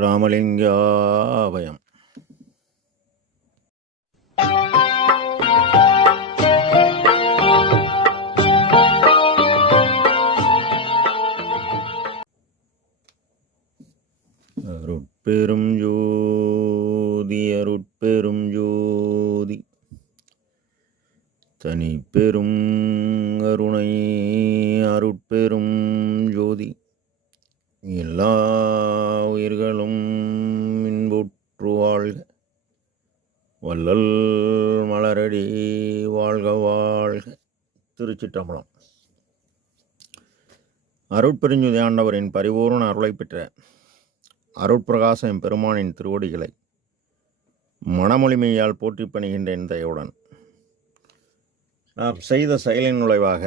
ராமலிங்காபயம். அருட்பெரும் ஜோதி அருட்பெரும் ஜோதி தனிப்பெரும் கருணை அருட்பெரும் ஜோதி எல்லா உயிர்களும் இன்புற்று வாழ்க. வள்ளல் மலரடி வாழ்க வாழ்க. திருச்சிற்றம்பலம். அருட்பெருஞ்சுதி ஆண்டவரின் பரிபூர்ண அருளை பெற்ற அருட்பிரகாசம் பெருமானின் திருவடிகளை மனமொழிமையால் போற்றி பணிகின்றேன் தயவுடன். நாம் செய்த செயலின் நுழைவாக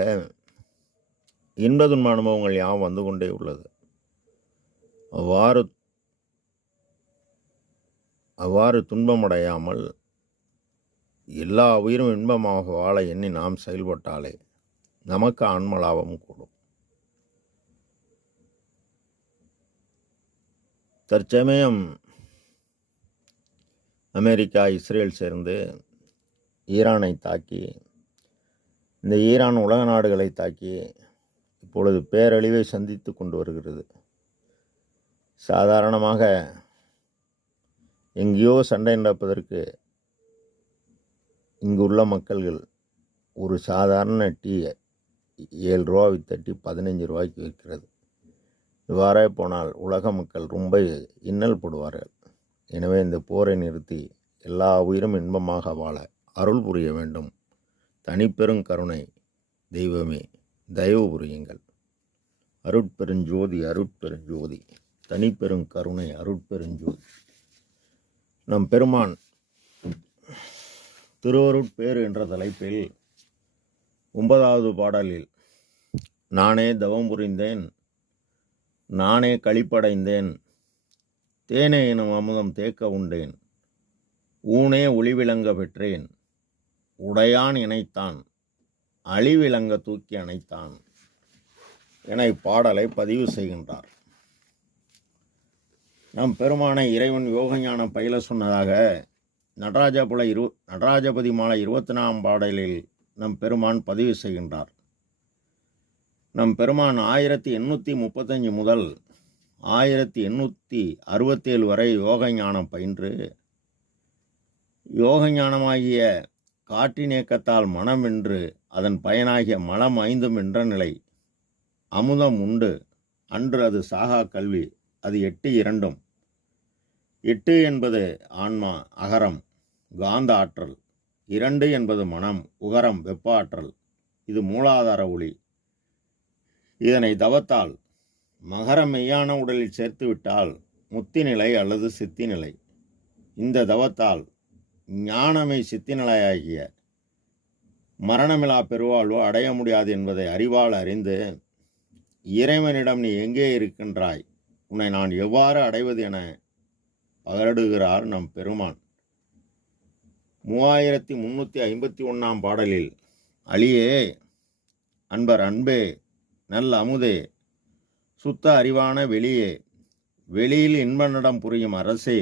இன்ப துன்ப அனுபவங்கள் யாவும் வந்து கொண்டே உள்ளது. அவ்வாறு துன்பமடையாமல் எல்லா உயிரும் இன்பமாக வாழ எண்ணி நாம் செயல்பட்டாலே நமக்கு ஆன்ம லாபம் கூடும். தற்சமயம் அமெரிக்கா இஸ்ரேல் சேர்ந்து ஈரானை தாக்கி, இந்த ஈரான் உலக நாடுகளை தாக்கி இப்பொழுது பேரழிவை சந்தித்து கொண்டு வருகிறது. சாதாரணமாக எங்கேயோ சண்டை நடப்பதற்கு இங்குள்ள மக்கள்கள் ஒரு சாதாரண டீயை 7 ரூபா வித்தட்டி 15 ரூபாய்க்கு விற்கிறது. இவ்வாறே போனால் உலக மக்கள் ரொம்ப இன்னல் படுவார்கள். எனவே இந்த போரை நிறுத்தி எல்லா உயிரும் இன்பமாக வாழ அருள் புரிய வேண்டும். தனிப்பெருங்கருணை தெய்வமே தயவு புரியுங்கள். அருட்பெருஞ்சோதி அருட்பெருஞ்சோதி தனிப்பெருங்கருணை அருட்பெருஞ்சோதி. நம் பெருமான் திருவருட்பேறு என்ற தலைப்பில் 9வது பாடலில் நானே தவம் புரிந்தேன், நானே களிப்படைந்தேன், தேனே எனும் அமுதம் தேக்க உண்டேன், ஊனே ஒளிவிளங்க பெற்றேன், உடையான் இணைத்தான், அழிவிளங்க தூக்கி அணைத்தான் என இப்பாடலை பதிவு செய்கின்றார். நம் பெருமானை இறைவன் யோகஞானம் பயில சொன்னதாக நடராஜபதி மாலை 24ஆம் பாடலில் நம் பெருமான் பதிவு செய்கின்றார். நம் பெருமான் 1835 முதல் 1867 வரை யோக ஞானம் பயின்று, யோக ஞானமாகிய காற்றின் இயக்கத்தால் மனம் வென்று அதன் பயனாகிய மலம் 5 என்ற நிலை, அமுதம் உண்டு அன்று அது சாகா கல்வி, அது 8 2. 8 என்பது ஆன்மா அகரம் காந்த ஆற்றல், 2 என்பது மனம் உகரம் வெப்ப ஆற்றல், இது மூலாதார ஒளி. இதனை தவத்தால் மகர மெய்யான உடலில் சேர்த்துவிட்டால் முத்தி நிலை அல்லது சித்தி நிலை. இந்த தவத்தால் ஞானமை சித்தி நிலையாகிய மரணமிலா பெருவாழ்வு அடைய முடியாது என்பதை அறிவால் அறிந்து, இறைவனிடம் நீ எங்கே இருக்கின்றாய், உன்னை நான் எவ்வாறு அடைவது என பகரடுகிறார் நம் பெருமான். 3351ஆம் பாடலில் அழியே அன்பர் அன்பே நல் அமுதே சுத்த அறிவான வெளியே, வெளியில் இன்பனிடம் புரியும் அரசே,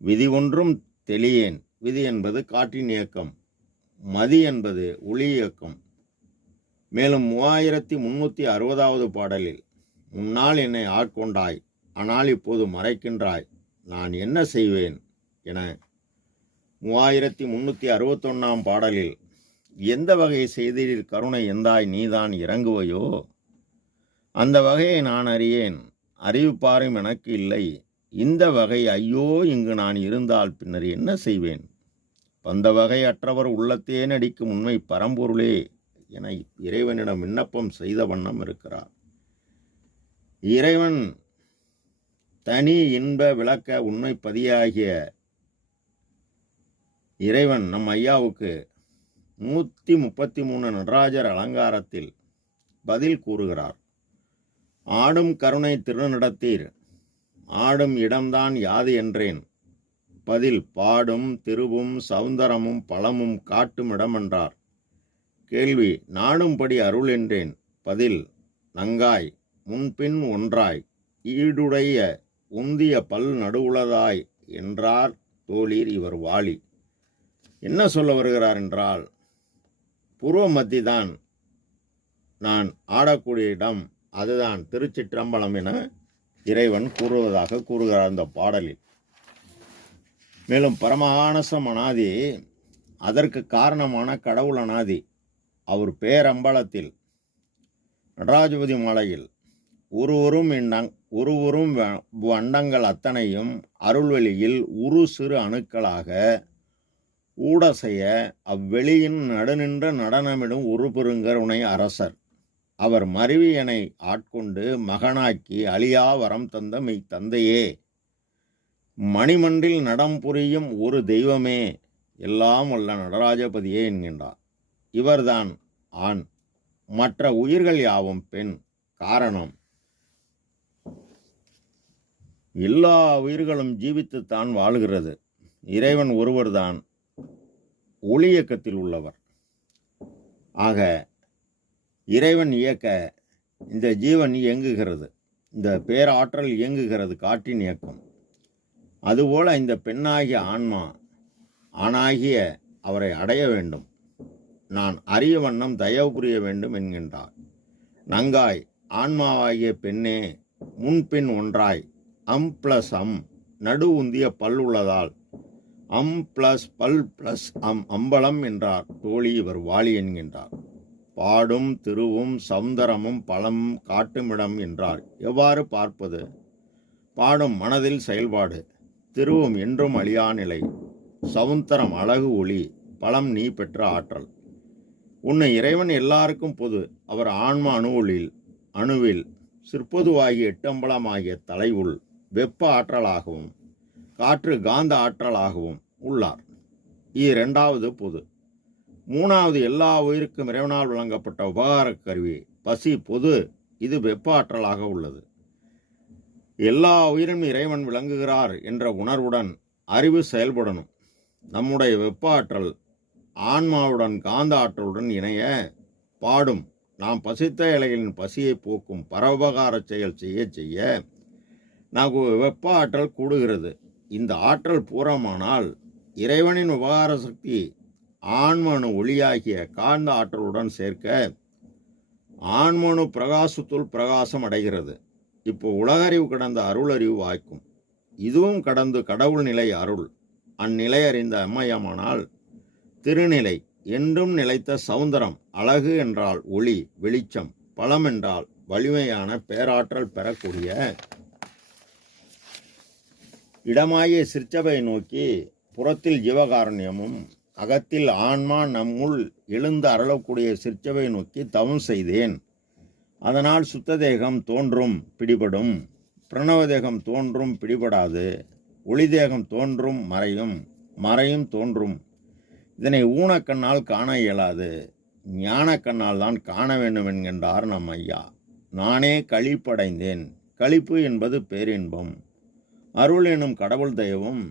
விதி ஒன்றும் தெளியேன். விதி என்பது காற்றின் இயக்கம், மதி என்பது ஒளி இயக்கம். மேலும் 3360வது பாடலில் முன்னால் என்னை ஆட்கொண்டாய், ஆனால் இப்போது மறைக்கின்றாய், நான் என்ன செய்வேன் என 3361ஆம் பாடலில் எந்த வகை செய்தீர் கருணை எந்தாய் நீதான் இறங்குவையோ அந்த வகையை நான் அறியேன், அறிவிப்பாரும் எனக்கு இல்லை, இந்த வகை ஐயோ இங்கு நான் இருந்தால் பின்னர் என்ன செய்வேன், அந்த வகை அற்றவர் உள்ளத்தே நடிக்கும் உண்மை பரம்பொருளே என இறைவனிடம் விண்ணப்பம் செய்த வண்ணம் இருக்கிறார். இறைவன் தனி இன்ப விளக்க உண்மை பதியாகிய இறைவன் நம் ஐயாவுக்கு 133 நடராஜர் அலங்காரத்தில் பதில் கூறுகிறார். ஆடும் கருணை திருநடத்தீர், ஆடும் இடம்தான் யாது என்றேன், பதில் பாடும் திருவும் சௌந்தரமும் பழமும் காட்டும் இடமென்றார். கேள்வி நாடும்படி அருள் என்றேன், பதில் நங்காய் முன்பின் ஒன்றாய் ஈடுடைய உந்திய பல் நடுவுளதாய் என்றார் தோழீர் இவர் வாலி. என்ன சொல்ல வருகிறார் என்றால், பூர்வ மத்திதான் நான் ஆடக்கூடிய இடம், அதுதான் திருச்சிற்றம்பலம் என இறைவன் கூறுவதாக கூறுகிறார் அந்த பாடலில். மேலும் பரமஹானசம் அனாதி, அதற்கு காரணமான கடவுள் அனாதி. அவர் பேரம்பலத்தில் நடராஜபதி மாலையில் உருவரும் அண்டங்கள் அத்தனையும் அருள்வெளியில் உரு சிறு அணுக்களாக ஊடசெய்ய அவ்வெளியின் நடுநின்ற நடனமிடும் உருபெருங்கருணை அரசர். அவர் மருவியனை ஆட்கொண்டு மகனாக்கி அழியா வரம் தந்த மெய் தந்தையே, மணிமன்றில் நடம் புரியும் ஒரு தெய்வமே, எல்லாம் வல்ல நடராஜபதியே என்கின்றார். இவர்தான் ஆண், மற்ற உயிர்கள் யாவும் பெண். காரணம், எல்லா உயிர்களும் ஜீவித்துத்தான் வாழுகிறது. இறைவன் ஒருவர்தான் ஒளி இயக்கத்தில் உள்ளவர். ஆக இறைவன் இயக்க இந்த ஜீவன் இயங்குகிறது, இந்த பேராற்றல் இயங்குகிறது, காற்றின் இயக்கம். அதுபோல இந்த பெண்ணாகிய ஆன்மா ஆணாகிய அவரை அடைய வேண்டும், நான் அறிய வண்ணம் தயவு புரிய வேண்டும் என்கின்றார். நங்காய் ஆன்மாவாகிய பெண்ணே, முன்பின் ஒன்றாய் அம் பிளஸ் அம் நடு உந்திய பல் உள்ளதால் அம் பிளஸ் பல் பிளஸ் அம்பலம் என்றார் தோழி இவர் வாலி என்கின்றார். பாடும் திருவும் சௌந்தரமும் பழம் காட்டுமிடம் என்றார். எவ்வாறு பார்ப்பது? பாடும் மனதில் செயல்பாடு, திருவும் என்றும் அழியா நிலை, சௌந்தரம் அழகு ஒளி, பழம் நீ பெற்ற ஆற்றல். உன்னை இறைவன் எல்லாருக்கும் பொது. அவர் ஆன்ம அணுவில் சிற்பொதுவாகிய எட்டம்பலமாகிய தலைவுள் வெப்ப ஆற்றலாகவும் காற்று காந்த ஆற்றலாகவும் உள்ளார். இது இரண்டாவது பொது. மூணாவது, எல்லா உயிருக்கும் இறைவனால் வழங்கப்பட்ட உபகார கருவி பசி பொது. இது வெப்ப ஆற்றலாக உள்ளது. எல்லா உயிரும் இறைவன் விளங்குகிறார் என்ற உணர்வுடன் அறிவு செயல்படணும். நம்முடைய வெப்ப ஆற்றல் ஆன்மாவுடன் காந்த ஆற்றலுடன் இணைய பாடும் நாம் பசித்த இலைகளின் பசியை போக்கும் பரோபகார செயல் செய்ய நமக்கு வெப்ப ஆற்றல் கூடுகிறது. இந்த ஆற்றல் பூரமானால் இறைவனின் உபகார சக்தி ஆன்மனு ஒளியாகிய காந்த ஆற்றலுடன் சேர்க்க ஆன்மனு பிரகாசத்துள் பிரகாசம் அடைகிறது. இப்போ உலகறிவு கடந்த அருளறிவு வாய்க்கும். இதுவும் கடந்து கடவுள் நிலை அருள். அந்நிலை அறிந்த அம்மையமானால் திருநிலை என்றும் நிலைத்த சௌந்தரம், அழகு என்றால் ஒளி வெளிச்சம், பலம் என்றால் வலிமையான பேராற்றல் பெறக்கூடிய இடமாகிய சிற்சபை நோக்கி புறத்தில் ஜீவகாருண்யமும் அகத்தில் ஆன்மா நம்முள் எழுந்து அருளக்கூடிய சிற்சபை நோக்கி தவம் செய்தேன். அதனால் சுத்த தேகம் தோன்றும் பிடிபடும், பிரணவ தேகம் தோன்றும் பிடிபடாது, ஒளி தேகம் தோன்றும் மறையும் தோன்றும். இதனை ஊனக்கண்ணால் காண இயலாது, ஞானக்கண்ணால் தான் காண வேண்டும் என்கின்றார் நம் ஐயா. நானே களிப்படைந்தேன். களிப்பு என்பது பேரின்பம். அருள் எனும் கடவுள் தெய்வம்,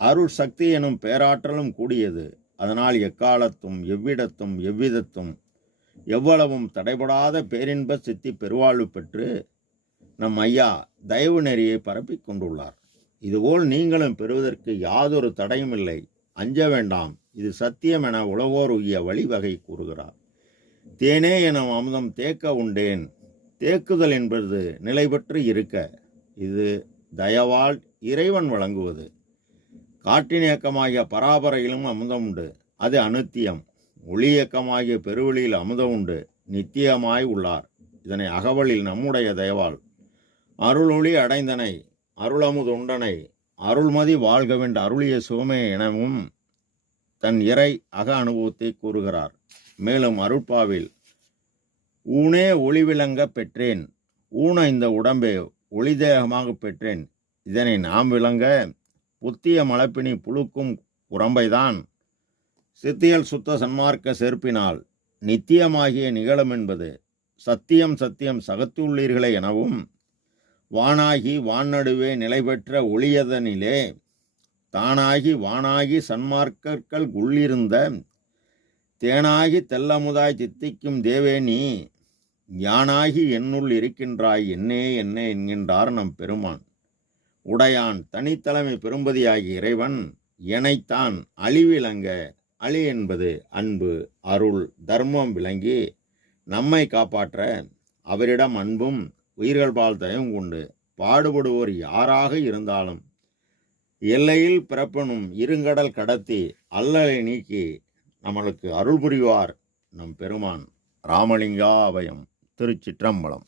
அருள் சக்தி எனும் பேராற்றலும் கூடியது. அதனால் எக்காலத்தும் எவ்விடத்தும் எவ்விதத்தும் எவ்வளவும் தடைபடாத பேரின்ப சித்தி பெருவாழ்வு பெற்று நம் ஐயா தயவு நெறியை பரப்பிக் கொண்டுள்ளார். இதுபோல் நீங்களும் பெறுவதற்கு யாதொரு தடையும் இல்லை. அஞ்ச வேண்டாம், இது சத்தியம் என உலகோர் உய்ய வழிவகை கூறுகிறார். தேனே எனும் அமுதம் தேக்க உண்டேன். தேக்குதல் என்பது நிலை பெற்று இருக்க. இது தயவால் இறைவன் வழங்குவது. காற்றின் இயக்கமாகிய பராபரையிலும் அமுதம் உண்டு, அது அனுத்தியம். ஒளி இயக்கமாகிய பெருவெளியில் அமுதம் உண்டு, நித்தியமாய் உள்ளார். இதனை அகவலில் நம்முடைய தயவால் அருளொளி அடைந்தனை, அருளமுதுண்டனை, அருள்மதி வாழ்கவென்று அருளிய சுகமே எனவும் தன் இறை அக அனுபவத்தை கூறுகிறார். மேலும் அருட்பாவில் ஊனே ஒளி விளங்க பெற்றேன், ஊன இந்த உடம்பே ஒளி தேகமாக பெற்றேன். இதனை நாம் விளங்க புத்திய மலப்பினி புழுக்கும் உடம்பைதான் சித்தியல் சுத்த சன்மார்க்க சேர்ப்பினால் நித்தியமாகிய நிகழும் என்பது சத்தியம் சத்தியம் சகத்துள்ளீர்களே எனவும் வானாகி வானடுவே நிலை பெற்ற ஒளியதனிலே தானாகி வானாகி சன்மார்க்கர்கள் உள்ளிருந்த தேனாகி தெல்லமுதாய் தித்திக்கும் தேவே நீ யானாகி என்னுள் இருக்கின்றாய் என்னே என்ன என்கின்றார் நம் பெருமான். உடையான் தனித்தலைமை பெரும்பதியாகிய இறைவன் எனைத்தான் அழிவிலங்க, அழி என்பது அன்பு, அருள், தர்மம் விளங்கி நம்மை காப்பாற்ற அவரிடம் அன்பும் உயிர்கள் பால் தயவும் கொண்டு பாடுபடுவோர் யாராக இருந்தாலும் எல்லையில் பிறப்பெனும் இருங்கடல் கடத்தி அல்லலை நீக்கி நம்மளுக்கு அருள் புரிவார் நம் பெருமான் ராமலிங்கா அபயம். திருச்சிற்றம்பலம்.